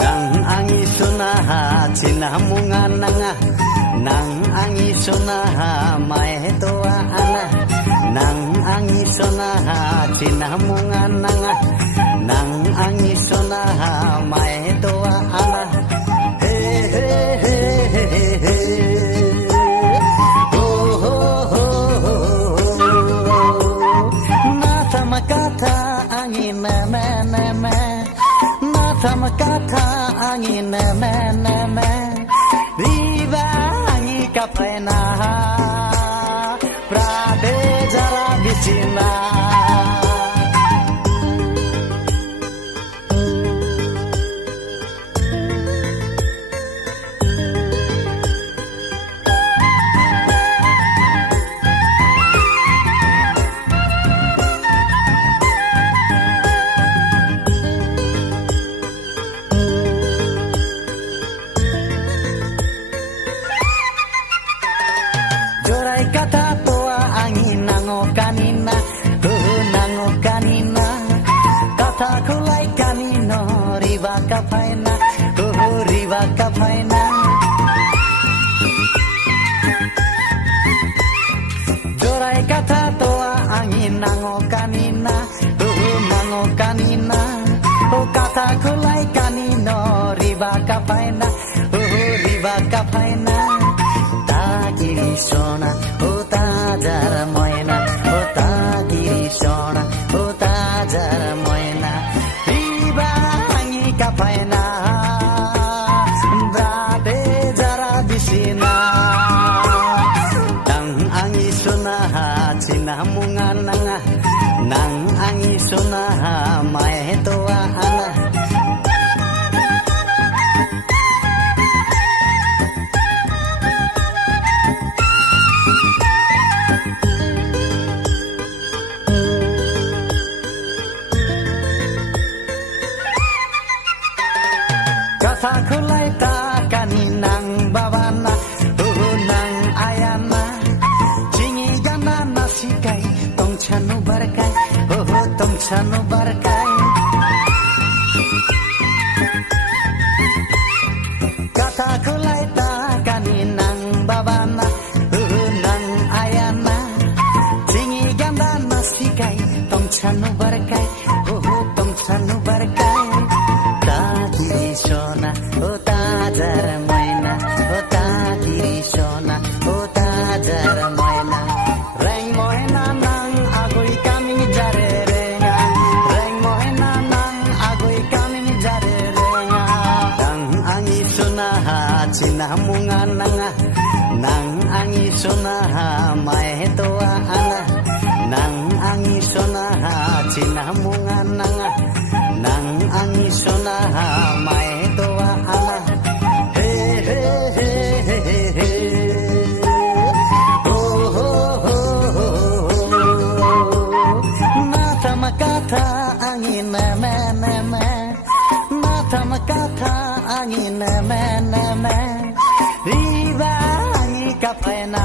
nang angi sunaha cinamungan nanga nang angi sunaha mae toa ana nang angi sunaha cinamungan nanga nang angi sunaha mae toa ana he he he he he oh oh oh nata makata angin neme neme Tamakata angin neme neme Riba angin kapena Prade jara bicina Kata toa angin nango kanina nango kanina kata kulai kanino riba kapaina riba kapaina jorai kata toa angin nango kanina nango kanina kata kulai kanino riba kapaina riba kapaina Sona tajar moina tagiri sona tajar moina riba angi kapaina brade jara bisina nang angi sunaha cinamungan nanga nang angi sunaha mae toa ana Kata kulai ta kaninang babana nang ayana jingi gana nasikai tong chanu barkai tong chanu barkai Kata kulai ta kaninang babana nang ayana jingi gana nasikai tong chanu barkai tong chanu barkai Sona tajar moina tagiri sona tajar moina reng moina nang agoi kaming jare renga reng moina nang agoi kaming jare renga nang angi sunaha cinamungan nanga nang angi sunaha mae toa ana nang angi sunaha cinamungan nanga nang angi sunaha mae toa ana he he he he he oh oh oh mata makata angin neme neme mata makata angin neme neme riba angin kapena